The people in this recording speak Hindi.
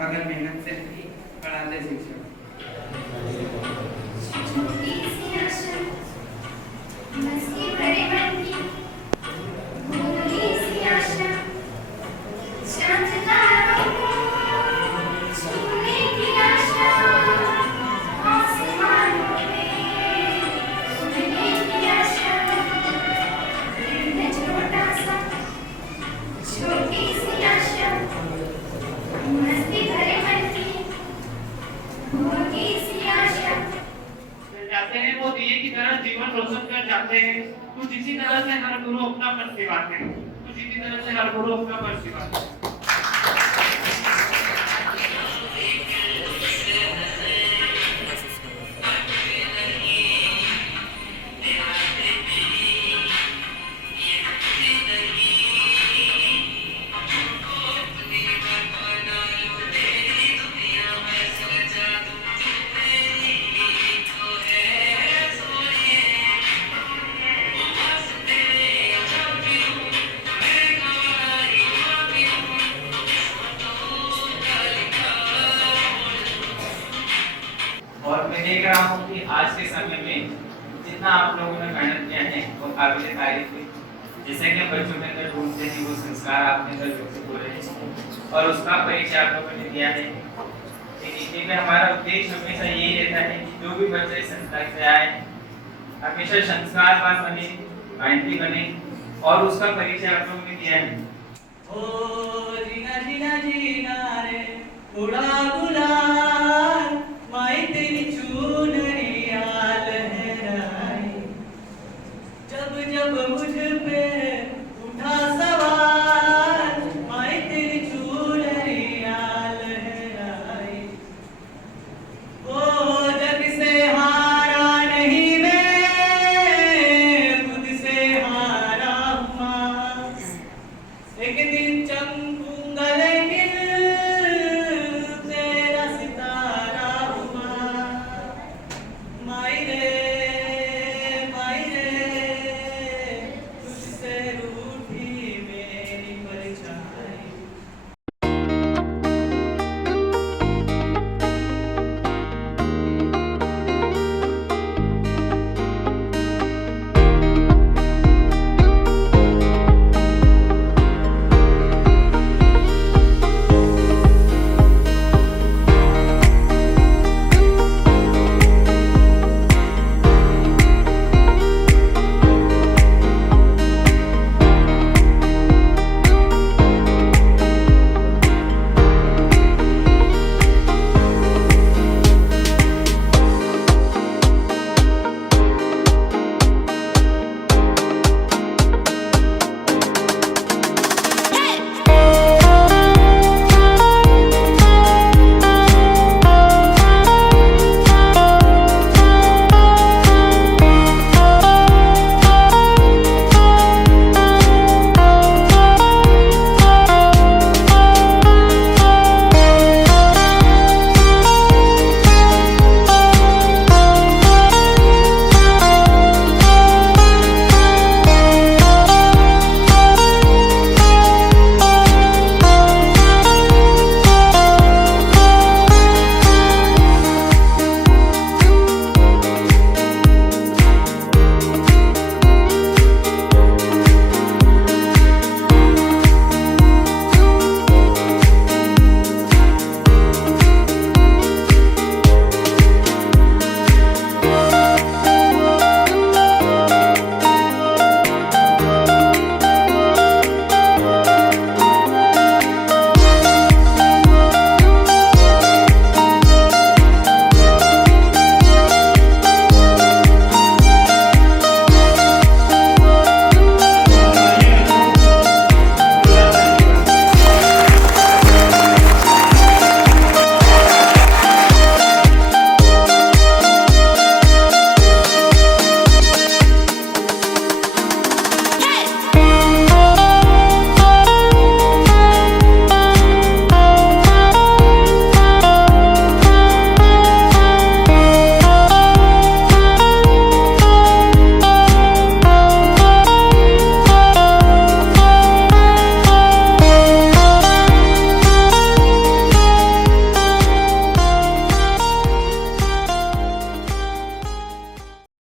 कदर मेहनत से पढ़ाते शिक्षक। जाते हैं वो दिए की तरह जीवन रोशन कर जाते हैं। कुछ इसी तरह से हर गुरु अपना फर्ज निभाते हैं। कुछ इसी तरह से हर गुरु अपना फर्ज निभाते हैं। और मैं देख रहा हूँ कि आज के समय में जितना आप लोगों ने मेहनत किया है वो काबिल तारीफ है। जैसे कि बच्चों के अंदर ढूंढते हैं वो संस्कार आपके अंदर विकसित हो रहे हैं और उसका परिचय आप लोगों ने दिया है। लेकिन हमारा उद्देश्य हमेशा यही रहता है कि जो भी बच्चे इस संस्था से आए हमेशा संस्कारवान बने, मेहनती बने और उसका परिचय आप लोगों ने दिया है। ओ जीना जीना जीना रे उड़ा